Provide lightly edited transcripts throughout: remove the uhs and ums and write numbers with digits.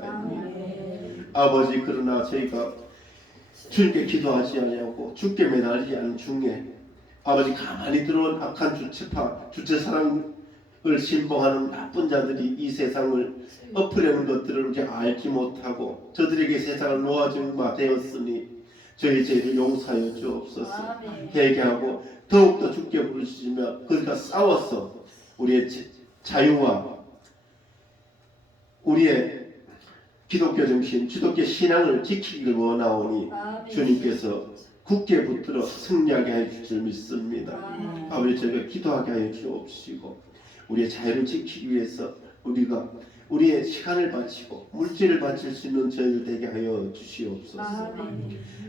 감사합니다. 아버지, 그러나 저희가 주님께 기도하지 아니하고 주께 매달리지 않은 중에 아버지 가만히 들어온 악한 주체파, 주체사랑을 신봉하는 나쁜 자들이 이 세상을 엎으려는 것들을 이제 알지 못하고 저들에게 세상을 놓아준 바 되었으니 저희 죄를 용서하여 주옵소서. 회개하고 더욱더 주께 부르시며 그들과 싸워서 우리의 자유와 우리의 기독교 정신, 기독교 신앙을 지키기를 원하오니 주님께서 굳게 붙들어 승리하게 해 줄 믿습니다. 아버지, 저희가 기도하게 하여 주옵시고 우리의 자유를 지키기 위해서 우리가 우리의 시간을 바치고 물질을 바칠 수 있는 저희들 되게 하여 주시옵소서.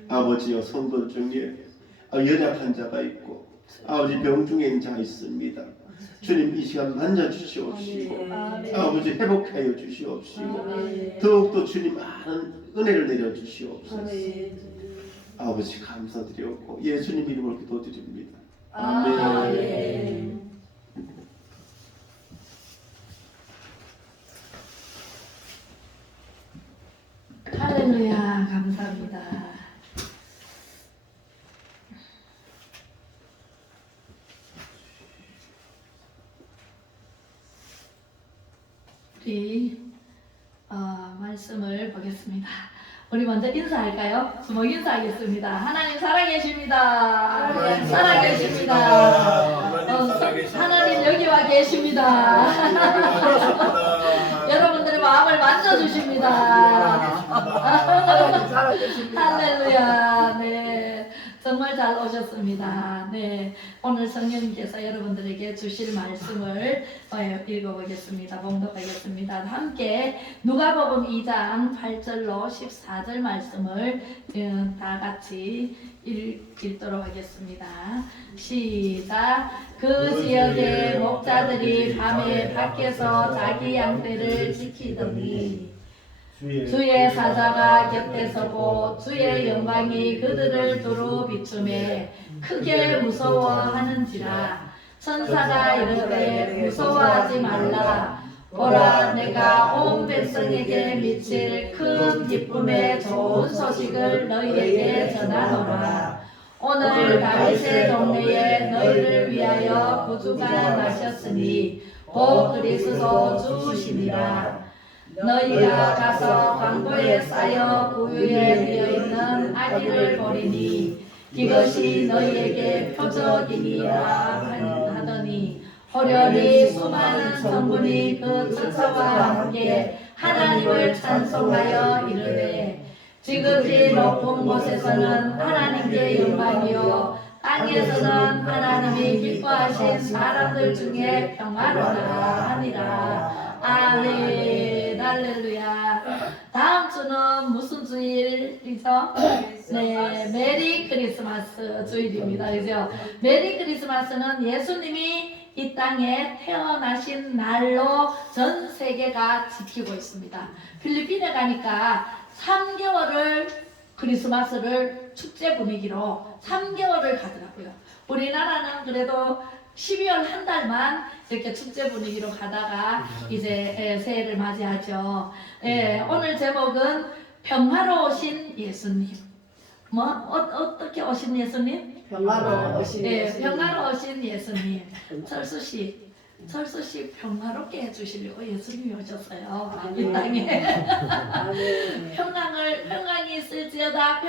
아버지여, 성도 중에 연약한 자가 있고 아버지 병 중에 있는 자 있습니다. 주님, 이 시간 만져주시옵시고 아버지 회복하여 주시옵시고 더욱더 주님 많은 은혜를 내려주시옵소서. 아버지 감사드렸고 예수님 이름으로 기도드립니다. 아멘. 할렐루야, 감사합니다. 우리 말씀을 보겠습니다. 우리 먼저 인사할까요? 주먹 인사하겠습니다. 하나님 살아계십니다. 살아계십니다. 하나님 여기 와 계십니다. 여러분들의 마음을 만져주십니다. 할렐루야. 네, 정말 잘 오셨습니다. 네, 오늘 성령님께서 여러분들에게 주실 말씀을 읽어보겠습니다. 봉독하겠습니다. 함께 누가복음 2장 8절로 14절 말씀을 다 같이 읽도록 하겠습니다. 시작. 그 지역의 목자들이 밤에 밖에서 자기 양떼를 지키더니 주의 사자가 곁에 서고 주의 영광이 그들을 두루 비추매 크게 무서워하는지라. 천사가 이르되 무서워하지 말라. 보라, 내가 온 백성에게 미칠 큰 기쁨의 좋은 소식을 너희에게 전하노라. 오늘 다윗의 동네에 너희를 위하여 구주가 나셨으니 곧 그리스도 주시니라. 너희가 가서 광고에 쌓여 구유에 비어있는 아기를 보리니 이것이 너희에게 표적이니라 하더니 호련히 수많은 성군이 그 천사와 함께 하나님을 찬송하여 이르되 지극히 높은 곳에서는 하나님께 영광이요 땅에서는 하나님이 기뻐하신 사람들 중에 평화로라 하니라. 아멘. 할렐루야. 다음 주는 무슨 주일이죠? 네, 메리 크리스마스 주일입니다. 그죠? 메리 크리스마스는 예수님이 이 땅에 태어나신 날로 전 세계가 지키고 있습니다. 필리핀에 가니까 3개월을 크리스마스를 축제 분위기로 3개월을 가더라고요. 우리나라는 그래도 12월 한 달만 이렇게 축제 분위기로 가다가 이제 새해를 맞이하죠. 오늘 제목은 평화로우신 예수님. 어떻게 오신 예수님? 평화로우신 예수님. 평화로우신 예수님. 철수 씨 평화롭게 해주시려고 예수님이 오셨어요. 이 땅에. 평강이 있을지어다.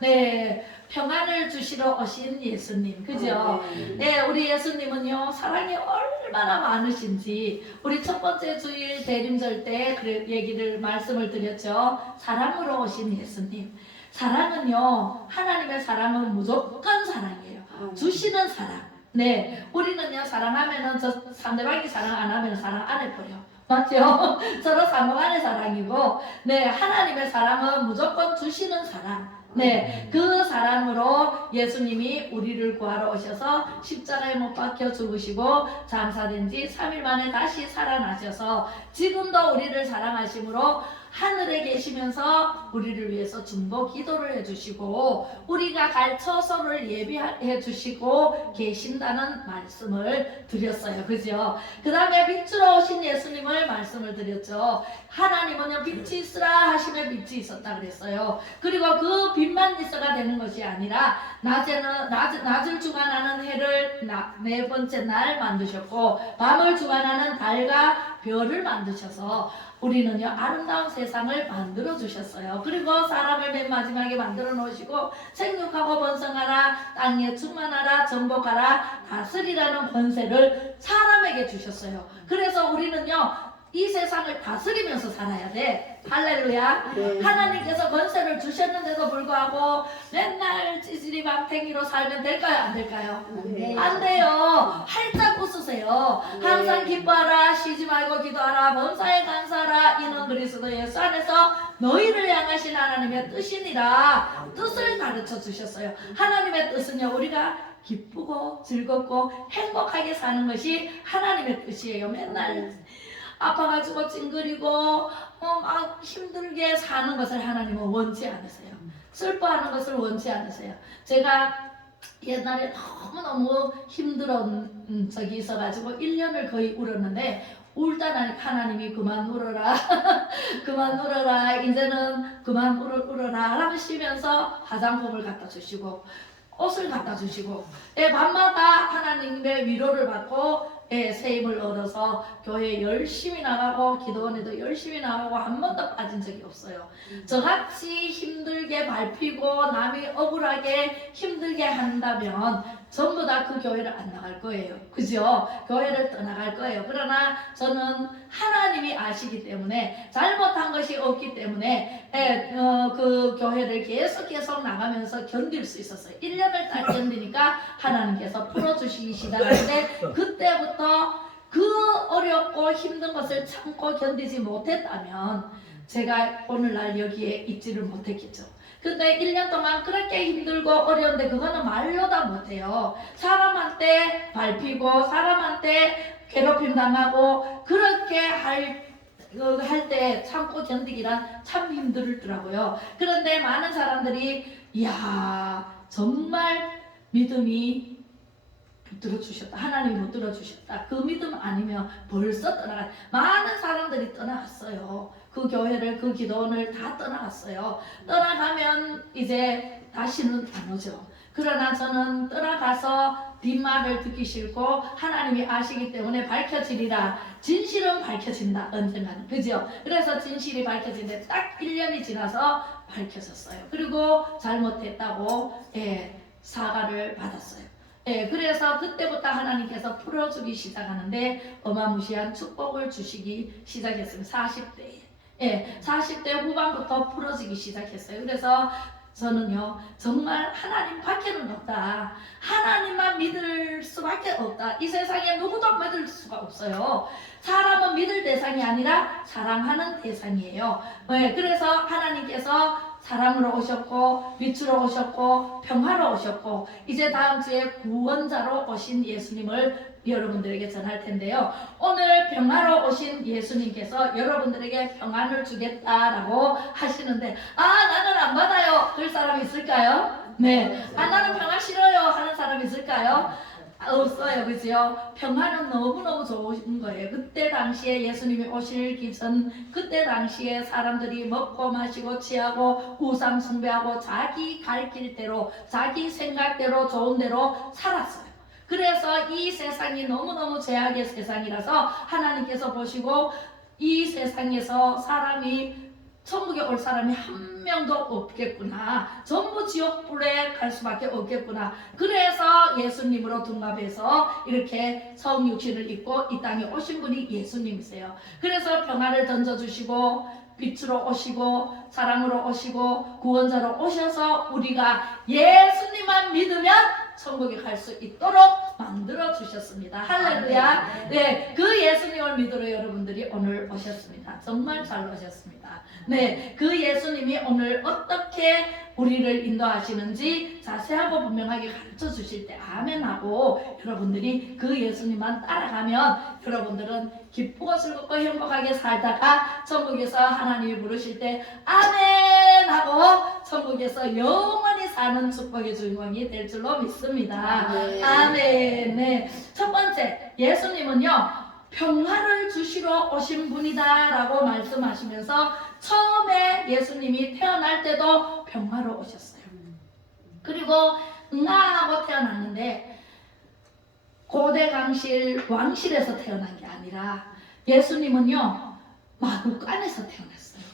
네, 평안을 주시러 오신 예수님, 그죠? 네, 우리 예수님은요 사랑이 얼마나 많으신지 우리 첫 번째 주일 대림절 때 말씀을 드렸죠. 사랑으로 오신 예수님. 사랑은요, 하나님의 사랑은 무조건 사랑이에요. 주시는 사랑. 네, 우리는요 사랑하면은 상대방이 사랑 안 하면 사랑 안 해버려. 맞죠? 서로 상호간의 사랑이고, 네, 하나님의 사랑은 무조건 주시는 사랑. 네, 그 사랑으로 예수님이 우리를 구하러 오셔서 십자가에 못 박혀 죽으시고 장사된 지 3일 만에 다시 살아나셔서 지금도 우리를 사랑하심으로 하늘에 계시면서 우리를 위해서 중보 기도를 해주시고 우리가 갈 처소를 예비해 주시고 계신다는 말씀을 드렸어요. 그죠? 그 다음에 빛으로 오신 예수님을 말씀을 드렸죠. 하나님은요 빛이 있으라 하심에 빛이 있었다 그랬어요. 그리고 그 빛만 있어가 되는 것이 아니라 낮을 주관하는 해를 네 번째 날 만드셨고 밤을 주관하는 달과 별을 만드셔서 우리는요 아름다운 세상을 만들어 주셨어요. 그리고 사람을 맨 마지막에 만들어 놓으시고 생육하고 번성하라 땅에 충만하라 정복하라 다스리라는 권세를 사람에게 주셨어요. 그래서 우리는요 이 세상을 다스리면서 살아야 돼. 할렐루야. 네. 하나님께서 권세를 주셨는데도 불구하고 맨날 찌질이 밤탱이로 살면 될까요? 안 될까요? 네. 안 돼요. 활짝 웃으세요. 항상 기뻐하라. 쉬지 말고 기도하라. 범사에 감사하라. 이는 그리스도 예수 안에서 너희를 향하신 하나님의 뜻이니라. 뜻을 가르쳐 주셨어요. 하나님의 뜻은요 우리가 기쁘고 즐겁고 행복하게 사는 것이 하나님의 뜻이에요. 맨날 아파가지고 찡그리고 막 힘들게 사는 것을 하나님은 원치 않으세요. 슬퍼하는 것을 원치 않으세요. 제가 옛날에 너무너무 힘들었던 적이 있어가지고 1년을 거의 울었는데 울다 나니까 하나님이 그만 울어라 그만 울어라 이제는 그만 울어라 하시면서 화장품을 갖다 주시고 옷을 갖다 주시고 밤마다 하나님의 위로를 받고 새 힘을 얻어서 교회에 열심히 나가고 기도원에도 열심히 나가고 한 번도 빠진 적이 없어요. 저같이 힘들게 밟히고 남이 억울하게 힘들게 한다면 전부 다 그 교회를 안 나갈 거예요. 그죠? 교회를 떠나갈 거예요. 그러나 저는 하나님이 아시기 때문에 잘못한 것이 없기 때문에 그 교회를 계속 나가면서 견딜 수 있었어요. 1년을 딱 견디니까 하나님께서 풀어주시기 시작하는데 그때부터 그 어렵고 힘든 것을 참고 견디지 못했다면 제가 오늘날 여기에 있지를 못했겠죠. 근데 1년 동안 그렇게 힘들고 어려운데 그거는 말로 다 못해요. 사람한테 밟히고 사람한테 괴롭힘 당하고 그렇게 할 때 참고 견디기란 참 힘들더라고요. 그런데 많은 사람들이 이야 정말 믿음이 붙들어 주셨다. 하나님이 붙들어 주셨다. 그 믿음 아니면 벌써 떠나가. 많은 사람들이 떠나갔어요. 그 교회를 그 기도원을 다 떠나갔어요. 떠나가면 이제 다시는 안 오죠. 그러나 저는 떠나가서 뒷말을 듣기 싫고 하나님이 아시기 때문에 밝혀지리라. 진실은 밝혀진다. 언젠가는. 그죠? 그래서 진실이 밝혀진데 딱 1년이 지나서 밝혀졌어요. 그리고 잘못했다고 사과를 받았어요. 그래서 그때부터 하나님께서 풀어주기 시작하는데 어마무시한 축복을 주시기 시작했습니다. 40대에. 40대 후반부터 풀어지기 시작했어요. 그래서 저는요 정말 하나님 밖에는 없다. 하나님만 믿을 수밖에 없다. 이 세상에 누구도 믿을 수가 없어요. 사람은 믿을 대상이 아니라 사랑하는 대상이에요. 그래서 하나님께서 사랑으로 오셨고 빛으로 오셨고 평화로 오셨고 이제 다음 주에 구원자로 오신 예수님을 여러분들에게 전할 텐데요. 오늘 평화로 오신 예수님께서 여러분들에게 평안을 주겠다라고 하시는데 나는 안 받아요. 그럴 사람 있을까요? 네. 나는 평화 싫어요 하는 사람 있을까요? 없어요. 그죠? 평화는 너무너무 좋은 거예요. 그때 당시에 예수님이 오시기 전 그때 당시에 사람들이 먹고 마시고 취하고 우상 숭배하고 자기 갈 길대로 자기 생각대로 좋은 대로 살았어요. 그래서 이 세상이 너무너무 죄악의 세상이라서 하나님께서 보시고 이 세상에서 사람이 천국에 올 사람이 한 명도 없겠구나. 전부 지옥불에 갈 수밖에 없겠구나. 그래서 예수님으로 둔갑해서 이렇게 성육신을 입고 이 땅에 오신 분이 예수님이세요. 그래서 평화를 던져주시고 빛으로 오시고 사랑으로 오시고 구원자로 오셔서 우리가 예수님만 믿으면 천국에 갈 수 있도록 만들어 주셨습니다. 할렐루야. 네, 그 예수님을 믿으러 여러분들이 오늘 오셨습니다. 정말 잘 오셨습니다. 네, 그 예수님이 오늘 어떻게 우리를 인도하시는지 자세하고 분명하게 가르쳐 주실 때 아멘하고 여러분들이 그 예수님만 따라가면 여러분들은 기쁘고 즐겁고 행복하게 살다가 천국에서 하나님이 부르실 때 아멘하고 천국에서 영원히 사는 축복의 주인공이 될 줄로 믿습니다. 아멘. 네. 첫 번째, 예수님은요 평화를 주시러 오신 분이다 라고 말씀하시면서 처음에 예수님이 태어날 때도 평화로 오셨어요. 그리고 응아하고 태어났는데 고대 강실 왕실에서 태어난 게 아니라 예수님은요 마구간에서 태어났어요.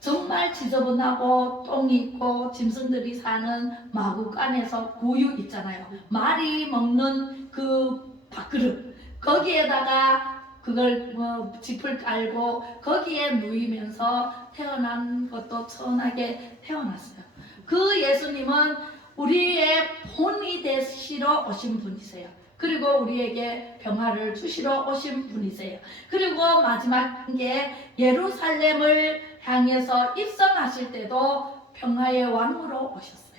정말 지저분하고 똥이 있고 짐승들이 사는 마구간에서 구유 있잖아요. 말이 먹는 그 밥그릇 거기에다가 그걸 짚을 깔고 거기에 누이면서 태어난 것도 천하게 태어났어요. 그 예수님은 우리의 본이 되시러 오신 분이세요. 그리고 우리에게 평화를 주시러 오신 분이세요. 그리고 마지막 게 예루살렘을 향해서 입성하실 때도 평화의 왕으로 오셨어요.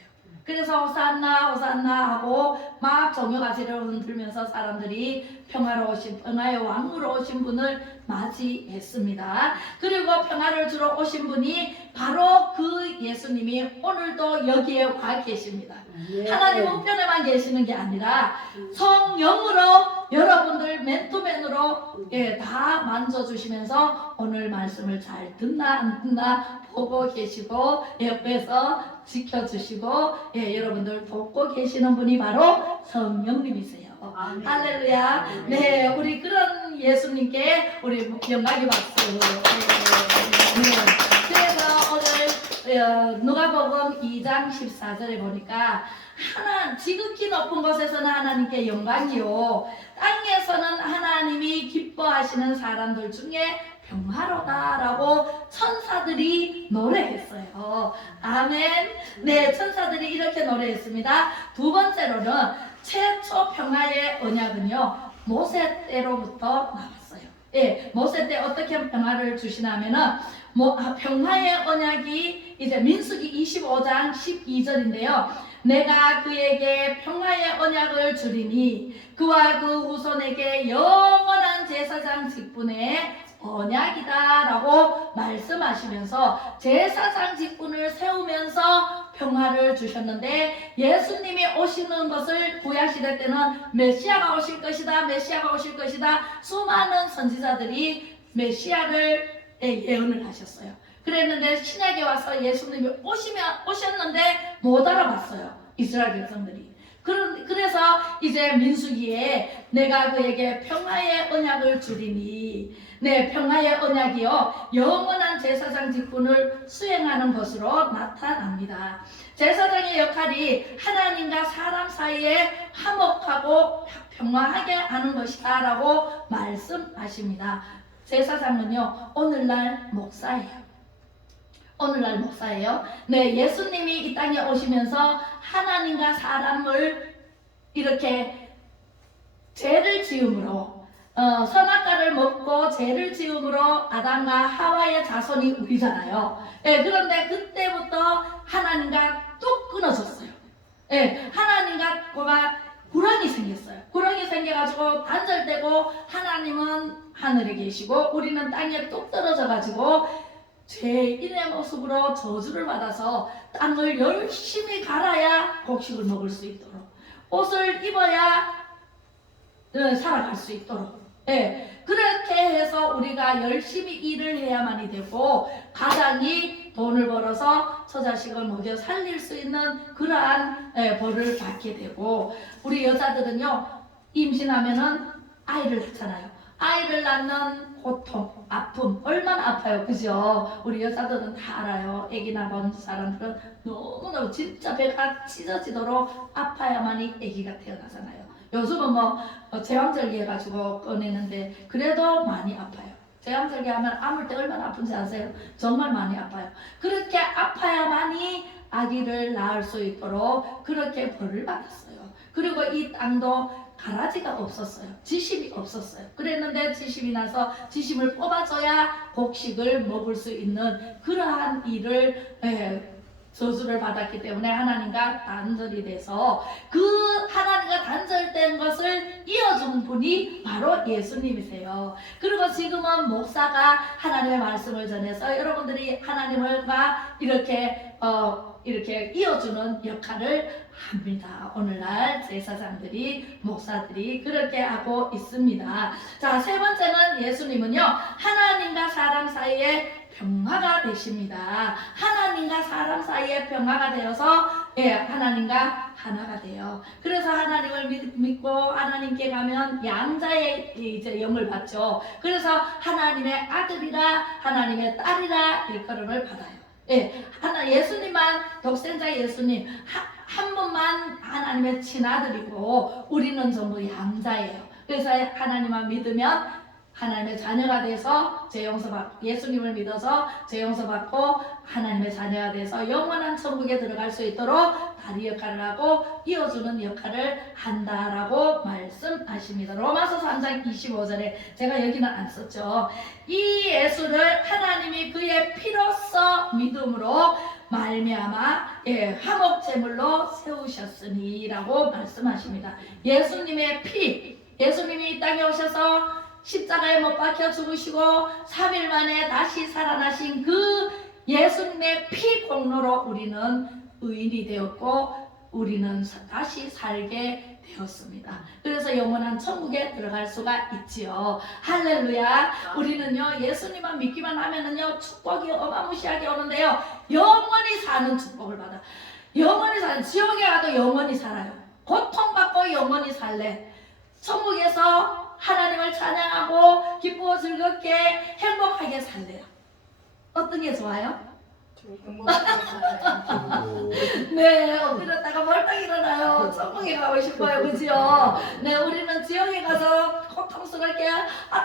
그래서 호산나 호산나 하고 막 정여가지를 흔들면서 사람들이 평화의 왕으로 오신 분을 맞이했습니다. 그리고 평화를 주러 오신 분이 바로 그 예수님이 오늘도 여기에 와 계십니다. 하나님 우편에만 계시는 게 아니라 성령으로 여러분들 맨투맨으로 다 만져주시면서 오늘 말씀을 잘 듣나 안 듣나 보고 계시고 옆에서 지켜주시고 여러분들 돕고 계시는 분이 바로 성령님이세요. 아멘. 할렐루야. 네, 우리 그런 예수님께 우리 영광의 박수. 그래서 오늘 누가복음 2장 14절에 보니까 지극히 높은 곳에서는 하나님께 영광이요 땅에서는 하나님이 기뻐하시는 사람들 중에 평화로다라고 천사들이 노래했어요. 아멘. 네, 천사들이 이렇게 노래했습니다. 두 번째로는 최초 평화의 언약은요 모세 때로부터 나왔어요. 모세 때 어떻게 평화를 주시냐면은 평화의 언약이 이제 민수기 25장 12절인데요. 내가 그에게 평화의 언약을 주리니 그와 그 후손에게 영원한 제사장 직분의 언약이다 라고 말씀하시면서 제사장 직분을 세우면서 평화를 주셨는데 예수님이 오시는 것을 구약시대 때는 메시아가 오실 것이다 메시아가 오실 것이다 수많은 선지자들이 메시아를 예언을 하셨어요. 그랬는데 신약에 와서 예수님이 오셨는데 못 알아봤어요. 이스라엘 백성들이. 그래서 이제 민수기에 내가 그에게 평화의 언약을 주리니 네, 평화의 언약이요 영원한 제사장 직분을 수행하는 것으로 나타납니다. 제사장의 역할이 하나님과 사람 사이에 화목하고 평화하게 하는 것이다 라고 말씀하십니다. 제사장은요 오늘날 목사예요. 오늘날 목사예요. 네, 예수님이 이 땅에 오시면서 하나님과 사람을 이렇게 죄를 지음으로 선악과를 먹고 죄를 지음으로 아담과 하와의 자손이 우리잖아요. 그런데 그때부터 하나님과 뚝 끊어졌어요. 하나님과 구렁이 생겼어요. 구렁이 생겨가지고 단절되고 하나님은 하늘에 계시고 우리는 땅에 뚝 떨어져가지고 죄인의 모습으로 저주를 받아서 땅을 열심히 갈아야 곡식을 먹을 수 있도록 옷을 입어야 살아갈 수 있도록 그렇게 해서 우리가 열심히 일을 해야만이 되고 가장이 돈을 벌어서 처자식을 먹여 살릴 수 있는 그러한 벌을 받게 되고 우리 여자들은요 임신하면은 아이를 낳잖아요. 아이를 낳는 고통, 아픔 얼마나 아파요, 그죠? 우리 여자들은 다 알아요. 아기 낳은 사람들은 너무너무 진짜 배가 찢어지도록 아파야만이 아기가 태어나잖아요. 요즘은 제왕절개 해가지고 꺼내는데 그래도 많이 아파요. 제왕절개 하면 아물 때 얼마나 아픈지 아세요? 정말 많이 아파요. 그렇게 아파야만이 아기를 낳을 수 있도록 그렇게 벌을 받았어요. 그리고 이 땅도 가라지가 없었어요. 지심이 없었어요. 그랬는데 지심이 나서 지심을 뽑아줘야 곡식을 먹을 수 있는 그러한 일을 저주를 받았기 때문에 하나님과 단절이 돼서 그 하나님과 단절된 것을 이어준 분이 바로 예수님이세요. 그리고 지금은 목사가 하나님의 말씀을 전해서 여러분들이 하나님과 이렇게 이어주는 역할을 합니다. 오늘날 제사장들이, 목사들이 그렇게 하고 있습니다. 자, 세 번째는 예수님은요, 하나님과 사람 사이에 평화가 되십니다. 하나님과 사람 사이에 평화가 되어서 하나님과 하나가 돼요. 그래서 하나님을 믿고 하나님께 가면 양자의 이제 영을 받죠. 그래서 하나님의 아들이라 하나님의 딸이라 일컬음을 받아요. 예수님만, 독생자 예수님 한 분만 하나님의 친아들이고 우리는 전부 양자예요. 그래서 하나님만 믿으면 하나님의 자녀가 돼서 예수님을 믿어서 죄 용서받고 하나님의 자녀가 돼서 영원한 천국에 들어갈 수 있도록 다리 역할을 하고 이어주는 역할을 한다라고 말씀하십니다. 로마서 3장 25절에 제가 여기는 안 썼죠. 이 예수를 하나님이 그의 피로써 믿음으로 말미암아 화목제물로 세우셨으니라고 말씀하십니다. 예수님의 피, 예수님이 이 땅에 오셔서 십자가에 못 박혀 죽으시고 3일 만에 다시 살아나신 그 예수님의 피 공로로 우리는 의인이 되었고 우리는 다시 살게 되었습니다. 그래서 영원한 천국에 들어갈 수가 있지요. 할렐루야. 우리는요, 예수님만 믿기만 하면은요, 축복이 어마무시하게 오는데요, 영원히 사는 축복을 받아. 영원히 사는, 지옥에 가도 영원히 살아요. 고통받고 영원히 살래. 천국에서 하나님을 찬양하고 기쁘고 즐겁게 행복하게 살래요. 어떤 게 좋아요? 네, 엎드렸다가 벌떡 일어나요. 천국에 가고 싶어요. 그죠? 네, 우리는 지옥에 가서 고통스럽게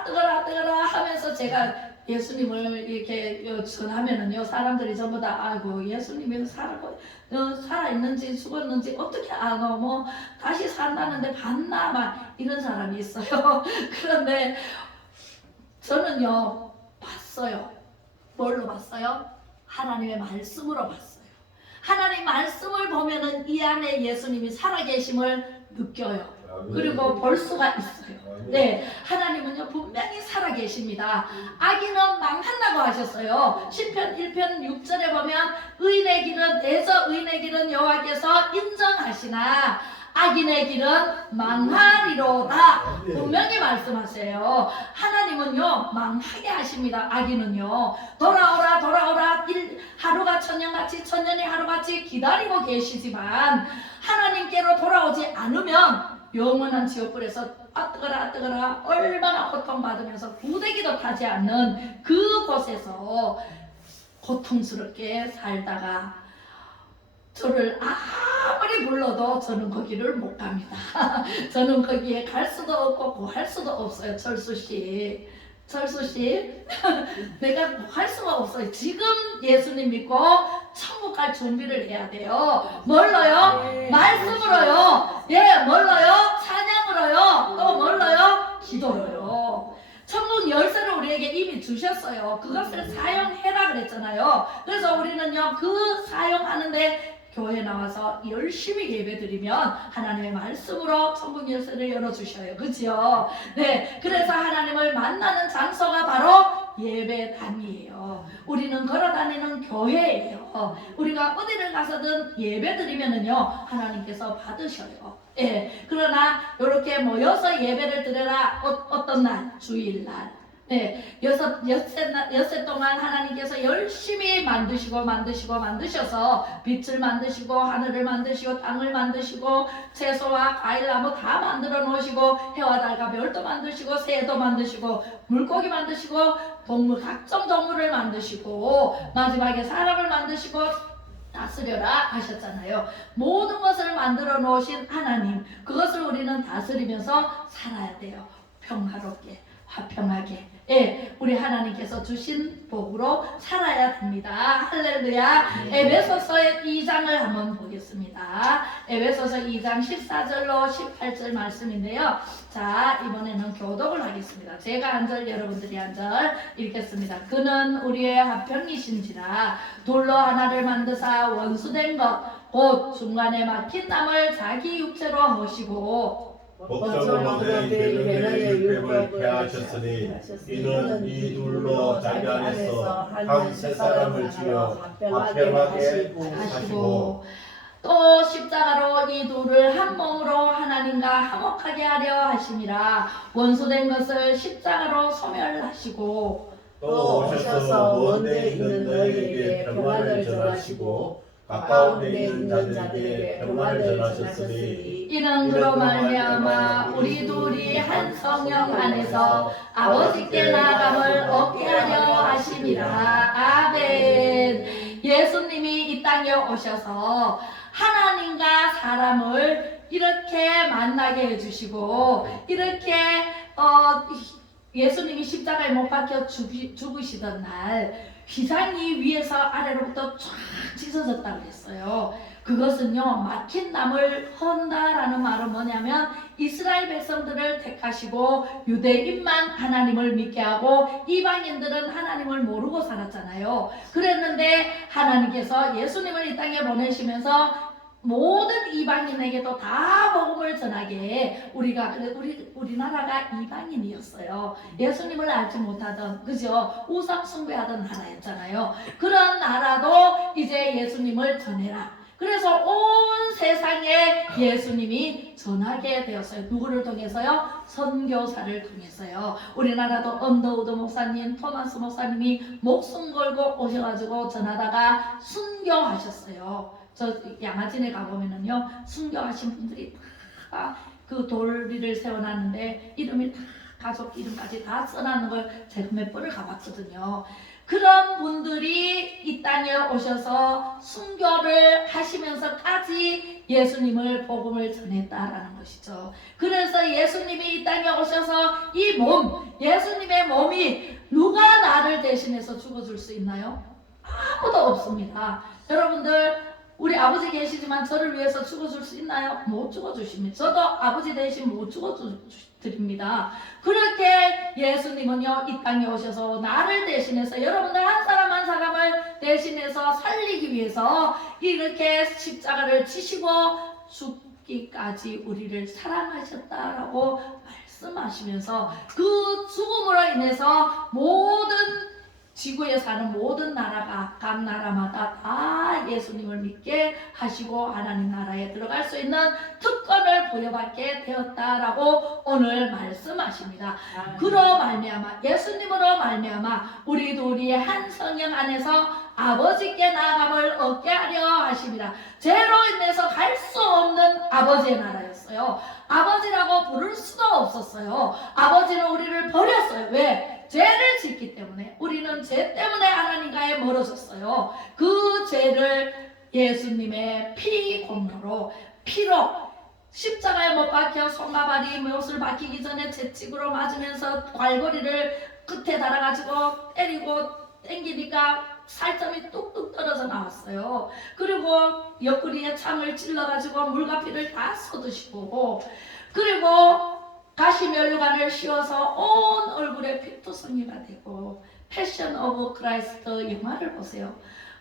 뜨거라 하면서 제가 예수님을 이렇게 전하면은요, 사람들이 전부 다 아이고 예수님이 살아있는지 죽었는지 어떻게 아노? 뭐 다시 산다는데 봤나? 막 이런 사람이 있어요. 그런데 저는요, 봤어요. 뭘로 봤어요? 하나님의 말씀으로 봤어요. 하나님 말씀을 보면은 이 안에 예수님이 살아계심을 느껴요. 그리고 볼 수가 있어요. 네, 하나님은요 분명히 살아계십니다. 악인은 망한다고 하셨어요. 시편 1편 6절에 보면 의인의 길은 의인의 길은 여호와께서 인정하시나 악인의 길은 망하리로다. 분명히 말씀하세요. 하나님은요 망하게 하십니다. 악인은요 돌아오라 하루가 천년같이 천년이 하루같이 기다리고 계시지만 하나님께로 돌아오지 않으면 영원한 지옥불에서 뜨거라 얼마나 고통받으면서 구데기도 타지 않는 그곳에서 고통스럽게 살다가 저를 아무리 불러도 저는 거기를 못 갑니다. 저는 거기에 갈 수도 없고 구할 수도 없어요. 철수씨 내가 할 수가 없어요. 지금 예수님 믿고 천국 갈 준비를 해야 돼요. 뭘로요? 말씀으로요. 뭘로요? 찬양으로요. 또 뭘로요? 기도로요. 천국 열쇠를 우리에게 이미 주셨어요. 그것을 사용해라 그랬잖아요. 그래서 우리는요 그 사용하는데 교회 나와서 열심히 예배드리면 하나님의 말씀으로 천국 열쇠를 열어주셔요. 그죠? 네, 그래서 하나님을 만나는 장소가 바로 예배당이에요. 우리는 걸어다니는 교회예요. 우리가 어디를 가서든 예배드리면은요 하나님께서 받으셔요. 그러나 이렇게 모여서 예배를 드려라. 어떤 날? 주일날. 네, 엿새 동안 하나님께서 열심히 만드셔서 빛을 만드시고 하늘을 만드시고 땅을 만드시고 채소와 과일나무 다 만들어 놓으시고 해와 달과 별도 만드시고 새도 만드시고 물고기 만드시고 각종 동물을 만드시고 마지막에 사람을 만드시고 다스려라 하셨잖아요. 모든 것을 만들어 놓으신 하나님, 그것을 우리는 다스리면서 살아야 돼요. 평화롭게, 화평하게, 예, 우리 하나님께서 주신 복으로 살아야 됩니다. 할렐루야. 에베소서 2장을 한번 보겠습니다. 에베소서 2장 14절로 18절 말씀인데요. 자, 이번에는 교독을 하겠습니다. 제가 한 절, 여러분들이 한 절 읽겠습니다. 그는 우리의 화평이신지라 돌로 하나를 만드사 원수된 것 곧 중간에 막힌 남을 자기 육체로 하시고 목적으로 너희 대변의 율법을 폐하셨으니 이는 이 둘로 자기 안에서 한 세 사람을 지어 화평하게 하시고 또 십자가로 이 둘을 한 몸으로 하나님과 화목하게 하려 하심이라 원수된 것을 십자가로 소멸하시고 또 오셔서 먼데 있는 너희에게 평안을 전하시고 가까운 데 있는 자들에게 평안을 전하셨으니 이는 그로 말미암아 우리 둘이 한 성령 안에서 아버지께 나아감을 얻게 하려 하심이라. 아멘. 예수님이 이 땅에 오셔서 하나님과 사람을 이렇게 만나게 해주시고 이렇게 예수님이 십자가에 못 박혀 죽으시던 날 휘장이 위에서 아래로부터 쫙 찢어졌다고 했어요. 그것은요, 막힌 남을 헌다라는 말은 뭐냐면 이스라엘 백성들을 택하시고 유대인만 하나님을 믿게 하고 이방인들은 하나님을 모르고 살았잖아요. 그랬는데 하나님께서 예수님을 이 땅에 보내시면서 모든 이방인에게도 다 복음을 전하게 우리나라가 이방인이었어요. 예수님을 알지 못하던 그죠? 우상 숭배하던 나라였잖아요. 그런 나라도 이제 예수님을 전해라. 그래서 온 세상에 예수님이 전하게 되었어요. 누구를 통해서요? 선교사를 통해서요. 우리나라도 언더우드 목사님, 토마스 목사님이 목숨 걸고 오셔가지고 전하다가 순교하셨어요. 저 양아진에 가보면은요, 순교하신 분들이 다 그 돌리를 세워놨는데 이름이 다 가족 이름까지 다 써놨는 걸 제가 몇 번을 가봤거든요. 그런 분들이 이 땅에 오셔서 순교를 하시면서까지 예수님을 복음을 전했다라는 것이죠. 그래서 예수님이 이 땅에 오셔서 이 몸, 예수님의 몸이 누가 나를 대신해서 죽어줄 수 있나요? 아무도 없습니다. 여러분들 우리 아버지 계시지만 저를 위해서 죽어줄 수 있나요? 못 죽어주십니다. 저도 아버지 대신 못 죽어드립니다. 그렇게 예수님은요 이 땅에 오셔서 나를 대신해서 여러분들 한 사람 한 사람을 대신해서 살리기 위해서 이렇게 십자가를 지시고 죽기까지 우리를 사랑하셨다라고 말씀하시면서 그 죽음으로 인해서 모든 지구에 사는 모든 나라가 각 나라마다 다 예수님을 믿게 하시고 하나님 나라에 들어갈 수 있는 특권을 부여받게 되었다라고 오늘 말씀하십니다. 그로 말미암아 예수님으로 말미암아 우리 둘이 한 성령 안에서 아버지께 나아감을 얻게 하려 하십니다. 죄로 인해서 갈 수 없는 아버지의 나라였어요. 아버지라고 부를 수도 없었어요. 아버지는 우리를 버렸어요. 왜? 죄를 짓기 때문에. 우리는 죄 때문에 하나님과의 멀어졌어요. 그 죄를 예수님의 피 공로로 피로 십자가에 못 박혀 손가발이 못을 박히기 전에 채찍으로 맞으면서 괄거리를 끝에 달아가지고 때리고 땡기니까 살점이 뚝뚝 떨어져 나왔어요. 그리고 옆구리에 창을 찔러가지고 물과 피를 다 쏟으시고 그리고 가시면류관을 씌워서 온 얼굴에 피투성이가 되고 패션 오브 크라이스트 영화를 보세요.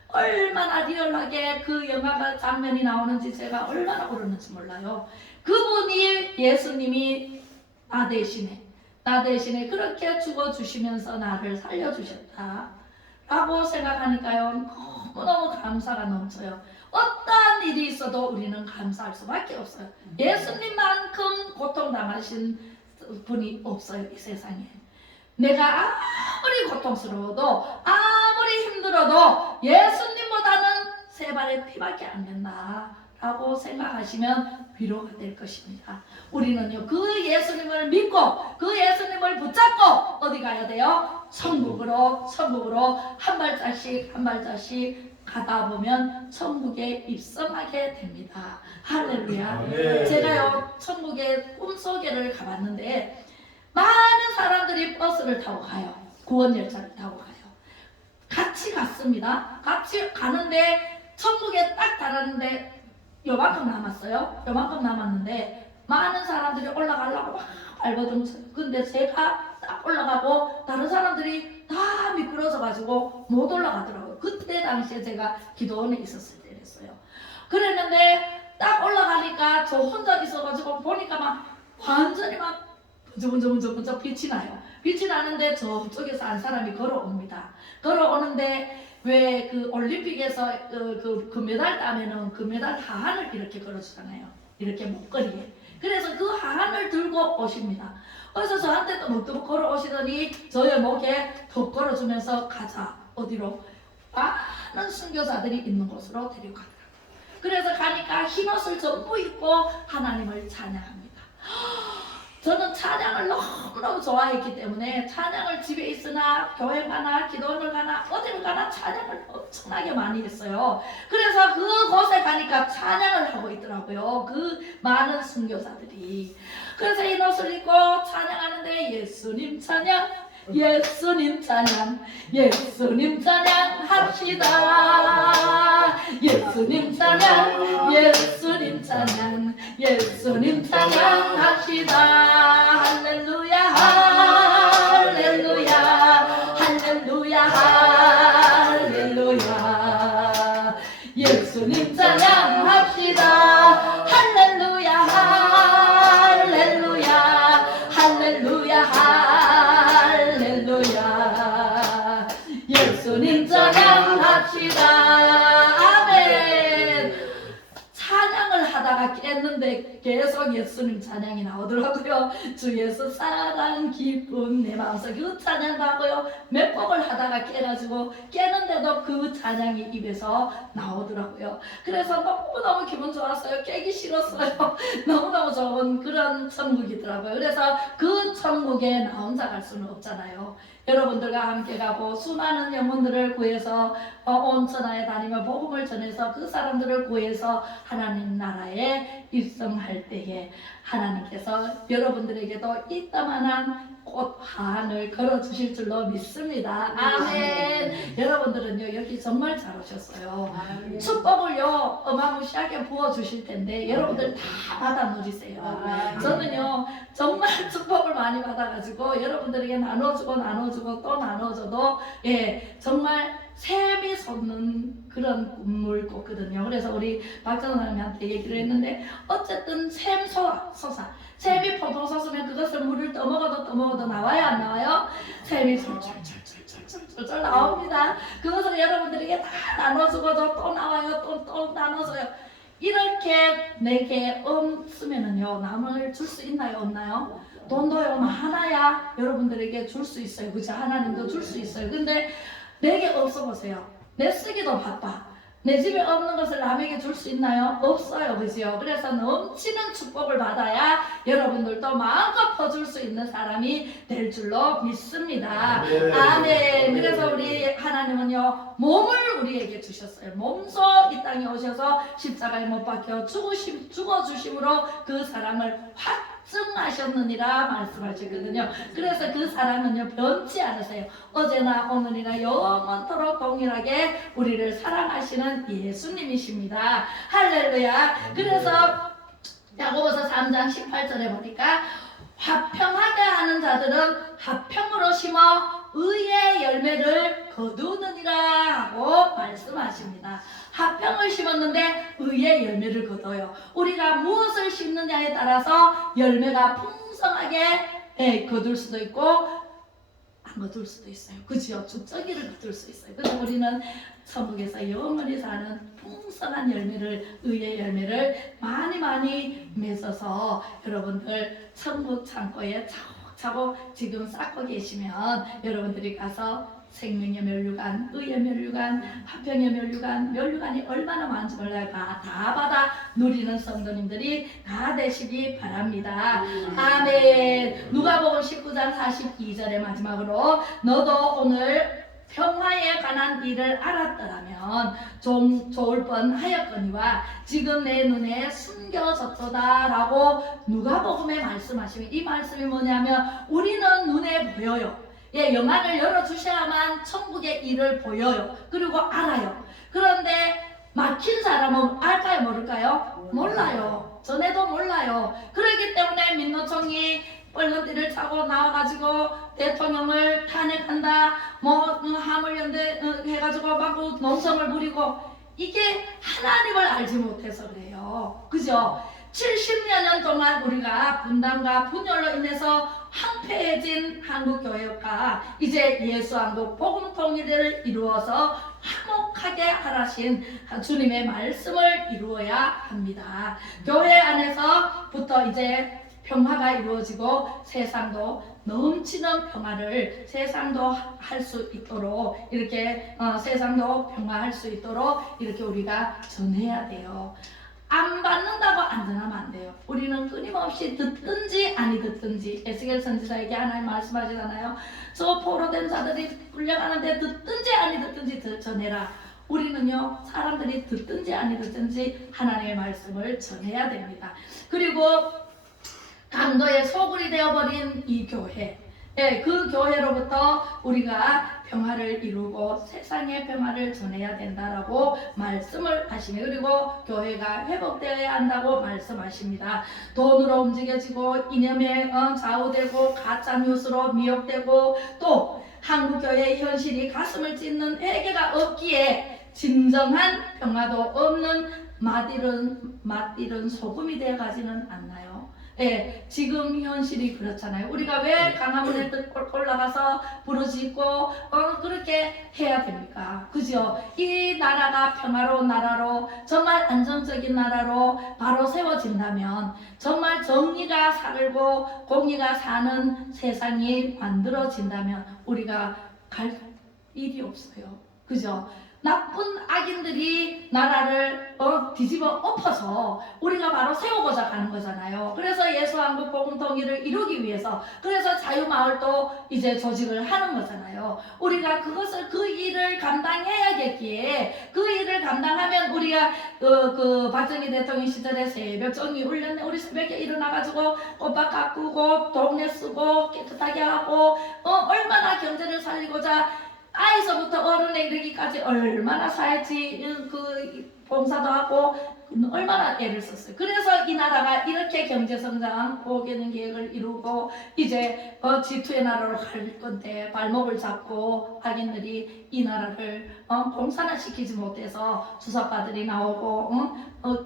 얼마나 리얼하게 그 영화가 장면이 나오는지 제가 얼마나 모르는지 몰라요. 그분이 예수님이 나 대신에 그렇게 죽어주시면서 나를 살려주셨다 라고 생각하니까요 너무너무 감사가 넘쳐요. 어떠한 일이 있어도 우리는 감사할 수밖에 없어요. 예수님만큼 고통당하신 분이 없어요 이 세상에. 내가 아무리 고통스러워도 아무리 힘들어도 예수님보다는 세 발의 피밖에 안 된다 라고 생각하시면 위로가 될 것입니다. 우리는요 그 예수님을 믿고 그 예수님을 붙잡고 어디 가야 돼요? 천국으로 한 발자씩 가다 보면 천국에 입성하게 됩니다. 할렐루야. 네. 제가요 천국에 꿈속에를 가봤는데 많은 사람들이 버스를 타고 가요. 구원열차를 타고 가요. 같이 갔습니다. 같이 가는데 천국에 딱 달았는데 요만큼 남았어요. 요만큼 남았는데 많은 사람들이 올라가려고 막 발버둥쳐요. 근데 제가 딱 올라가고 다른 사람들이 다 미끄러져 가지고 못 올라가더라고요. 그때 당시에 제가 기도원에 있었을 때랬어요. 그랬는데 딱 올라가니까 저 혼자 있어가지고 보니까 막 완전히 막 번쩍번쩍 빛이 나요. 빛이 나는데 저쪽에서 한 사람이 걸어옵니다. 걸어오는데 왜 그 올림픽에서 그 금메달 따면은 금메달 하한을 이렇게 걸어주잖아요. 이렇게 목걸이에. 그래서 그 하한을 들고 오십니다. 그래서 저한테 또목도목 걸어오시더니 저의 목에 턱 걸어주면서 가자. 어디로? 많은 순교자들이 있는 곳으로 데려가더라고요. 그래서 가니까 흰옷을 전부 입고 하나님을 찬양합니다. 저는 찬양을 너무너무 좋아했기 때문에 찬양을 집에 있으나 교회 가나 기도원을 가나 어디를 가나 찬양을 엄청나게 많이 했어요. 그래서 그곳에 가니까 찬양을 하고 있더라고요. 그 많은 순교자들이. 그래서 이 옷을 입고 찬양하는데 예수님 찬양, 예수님 찬양, 예수님 찬양 합시다. 예수님 찬양, 예수님 찬양, 예수님 찬양 합시다. 할렐루야, 할렐루야, 할렐루야, 할렐루야. 예수님 찬양 합시다. 할렐루야, 할렐루야, 할렐루야, 할렐루야. 예수님 찬양합시다. 아멘. 찬양을 하다가 깼는데 계속 예수님 찬양이 나오더라고요. 주 예수 사랑 기쁨 내 마음속 그 찬양도 하고요. 몇 곡을 하다가 깨가지고 깨는데도 그 찬양이 입에서 나오더라고요. 그래서 너무너무 기분 좋았어요. 깨기 싫었어요. 너무너무 좋은 그런 천국이더라고요. 그래서 그 천국에 나 혼자 갈 수는 없잖아요. 여러분들과 함께 가고 수많은 영혼들을 구해서 온 천하에 다니며 복음을 전해서 그 사람들을 구해서 하나님 나라에 입성할 때에 하나님께서 여러분들에게도 이따만한 꽃 하한을 걸어주실 줄로 믿습니다. 아멘. 여러분들은요 여기 정말 잘 오셨어요. 축복을요 어마무시하게 부어주실 텐데 여러분들 다 받아 누리세요. 저는요 정말 축복을 많이 받아가지고 여러분들에게 나눠주고 또 나눠줘도 정말 샘이 솟는 그런 꿈을 꿨거든요. 그래서 우리 박전사님한테 얘기를 했는데 어쨌든 샘 솟아 샘이 포도 솟으면 그것을 물을 떠먹어도 나와요 안 나와요? 샘이 철철철철철철 나옵니다. 그것을 여러분들에게 다 나눠주고도 또 나와요. 또 나눠줘요. 이렇게 내게 없으면은요 남을 줄 수 있나요 없나요? 돈도요 하나야 여러분들에게 줄 수 있어요. 그죠? 하나님도 줄 수 있어요. 근데 내게 없어 보세요. 내 쓰기도 바빠. 내 집에 없는 것을 남에게 줄 수 있나요? 없어요. 그죠? 그래서 넘치는 축복을 받아야 여러분들도 마음껏 퍼줄 수 있는 사람이 될 줄로 믿습니다. 아멘. 그래서 우리 하나님은요 몸을 우리에게 주셨어요. 몸소 이 땅에 오셔서 십자가에 못 박혀 죽어주심으로 그 사람을 확증하셨느니라 말씀하시거든요. 그래서 그 사람은요 변치 않으세요. 어제나 오늘이나 영원토록 동일하게 우리를 사랑하시는 예수님이십니다. 할렐루야. 그래서 야고보서 3장 18절에 보니까 화평하게 하는 자들은 화평으로 심어 의의 열매를 거두느니라 하고 말씀하십니다. 화평을 심었는데 의의 열매를 거둬요. 우리가 무엇을 심느냐에 따라서 열매가 풍성하게 거둘 수도 있고 안 거둘 수도 있어요. 그죠? 죽적이를 거둘 수 있어요. 그래서 우리는 천국에서 영원히 사는 풍성한 열매를 의의 열매를 많이 맺어서 여러분들 천국 창고에 차곡차곡 지금 쌓고 계시면 여러분들이 가서 생명의 멸류관, 의의 멸류관, 화평의 멸류관이 얼마나 많은지 몰라요. 다 받아 누리는 성도님들이 다 되시기 바랍니다. 아멘. 누가복음 19장 42절의 마지막으로 너도 오늘 평화에 관한 일을 알았더라면 좀 좋을 뻔하였거니와 지금 내 눈에 숨겨졌도다라고 누가복음에 말씀하시면, 이 말씀이 뭐냐면 우리는 눈에 보여요. 예, 영안을 열어주셔야만 천국의 일을 보여요. 그리고 알아요. 그런데 막힌 사람은 알까요, 모를까요? 몰라요. 전에도 몰라요. 그렇기 때문에 민노총이 빨간띠를 차고 나와가지고 대통령을 탄핵한다, 화물연대 해가지고 막 농성을 부리고, 이게 하나님을 알지 못해서 그래요. 그죠? 70여 년 동안 우리가 분단과 분열로 인해서 황폐해진 한국교회가 이제 예수한국 복음 통일을 이루어서 화목하게 하라신 주님의 말씀을 이루어야 합니다. 교회 안에서부터 이제 평화가 이루어지고 세상도 넘치는 평화를 세상도 할 수 있도록 이렇게 세상도 평화할 수 있도록 이렇게 우리가 전해야 돼요. 안 받는다고 안 전하면 안 돼요. 우리는 끊임없이 듣든지 아니 듣든지, 에스겔 선지자에게 하나님 말씀하시잖아요. 저 포로된 자들이 끌려가는데 듣든지 아니 듣든지 전해라. 우리는요, 사람들이 듣든지 아니 듣든지 하나님의 말씀을 전해야 됩니다. 그리고 강도의 소굴이 되어버린 이 교회, 그 교회로부터 우리가 평화를 이루고 세상의 평화를 전해야 된다라고 말씀을 하시며, 그리고 교회가 회복되어야 한다고 말씀하십니다. 돈으로 움직여지고 이념에 좌우되고 가짜뉴스로 미혹되고 또 한국교회의 현실이 가슴을 찢는 회개가 없기에 진정한 평화도 없는 맛들은 소금이 되어가지는 않나요? 예, 지금 현실이 그렇잖아요. 우리가 왜 강화문에 올라가서 부르짖고 그렇게 해야 됩니까? 그죠? 이 나라가 평화로운 나라로, 정말 안정적인 나라로 바로 세워진다면, 정말 정의가 살고 공의가 사는 세상이 만들어진다면 우리가 갈 일이 없어요. 그죠? 나쁜 악인들이 나라를 뒤집어 엎어서 우리가 바로 세우고자 하는 거잖아요. 그래서 예수한국 복음 통일을 이루기 위해서, 그래서 자유마을도 이제 조직을 하는 거잖아요. 우리가 그 일을 감당해야겠기에, 그 일을 감당하면 우리가 그 박정희 대통령 시절에 새벽 정이 울렸네. 우리 새벽에 일어나가지고 꽃밭 가꾸고 동네 쓰고 깨끗하게 하고 얼마나 경제를 살리고자 아이서부터 어른에 이르기까지 얼마나 사회지 그 봉사도 하고 얼마나 애를 썼어요. 그래서 이 나라가 이렇게 경제성장, 고개는 계획을 이루고 이제 G2의 나라로 갈 건데 발목을 잡고 악인들이 이 나라를 공산화 시키지 못해서 수사파들이 나오고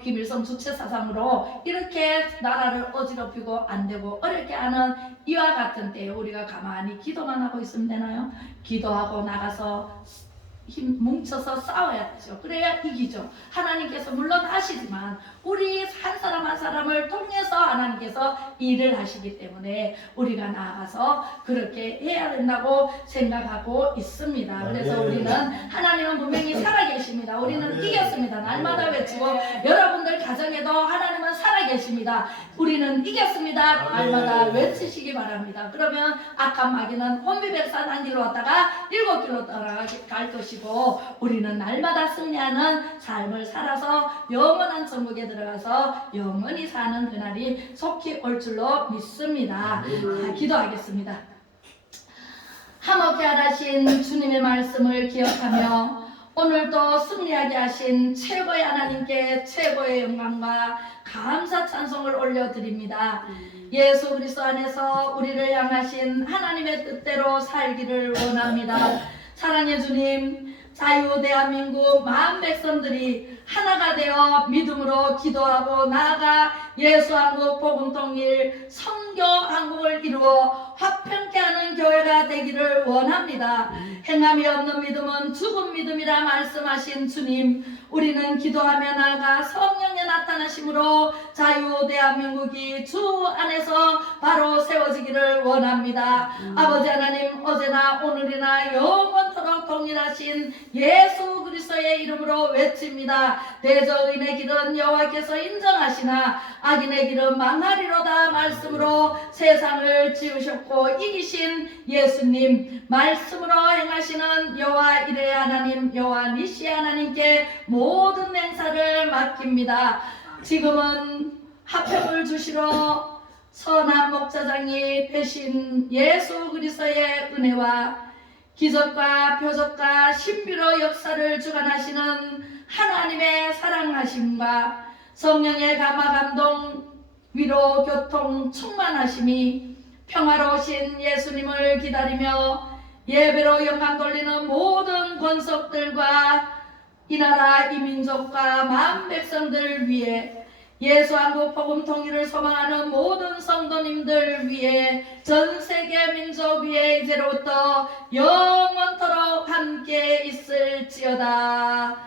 김일성 주체사상으로 이렇게 나라를 어지럽히고 안되고 어렵게 하는 이와 같은 때에 우리가 가만히 기도만 하고 있으면 되나요? 기도하고 나가서 힘 뭉쳐서 싸워야 되죠. 그래야 이기죠. 하나님께서 물론 하시지만 우리 한 사람 한 사람을 통해서 하나님께서 일을 하시기 때문에 우리가 나아가서 그렇게 해야 된다고 생각하고 있습니다. 그래서 우리는, 하나님은 분명히 살아계십니다. 우리는 이겼습니다. 날마다 외치고, 여러분들 가정에도 하나님은 살아계십니다. 우리는 이겼습니다. 날마다 외치시기 바랍니다. 그러면 악한 마귀는 혼비백산 한 길로 왔다가 7길로 떠나갈 것이고, 우리는 날마다 승리하는 삶을 살아서 영원한 천국에 들어가서 영원히 사는 그날이 속히 올 줄로 믿습니다. 기도하겠습니다. 화목케 하신 주님의 말씀을 기억하며 오늘도 승리하게 하신 최고의 하나님께 최고의 영광과 감사 찬송을 올려드립니다. 예수 그리스도 안에서 우리를 향하신 하나님의 뜻대로 살기를 원합니다. 사랑의 주님, 자유 대한민국 마음 백성들이 하나가 되어 믿음으로 기도하고 나아가 예수한국 복음통일 선교 한국을 이루어 화평케 하는 교회가 되기를 원합니다. 행함이 없는 믿음은 죽은 믿음이라 말씀하신 주님, 우리는 기도하며 나아가 성령의 나타나심으로 자유 대한민국이 주 안에서 바로 세워지기를 원합니다. 아버지 하나님, 어제나 오늘이나 영원토록 동일하신 예수 그리스도의 그리스도의 이름으로 외칩니다. 대저인의 길은 여호와께서 인정하시나 악인의 길은 망하리로다. 말씀으로 세상을 지으셨고 이기신 예수님, 말씀으로 행하시는 여호와 이레 하나님, 여호와 니시 하나님께 모든 행사를 맡깁니다. 지금은 화평을 주시러 선한 목자장이 되신 예수 그리스도의 은혜와 기적과 표적과 신비로 역사를 주관하시는 하나님의 사랑하심과 성령의 감화 감동 위로 교통 충만하심이 평화로우신 예수님을 기다리며 예배로 영광 돌리는 모든 권속들과 이 나라 이 민족과 만 백성들 위해 예수 한국 복음 통일을 소망하는 모든 성도님들 위해 전 세계 민족 위에 이제로부터 영원토록 함께 있을지어다.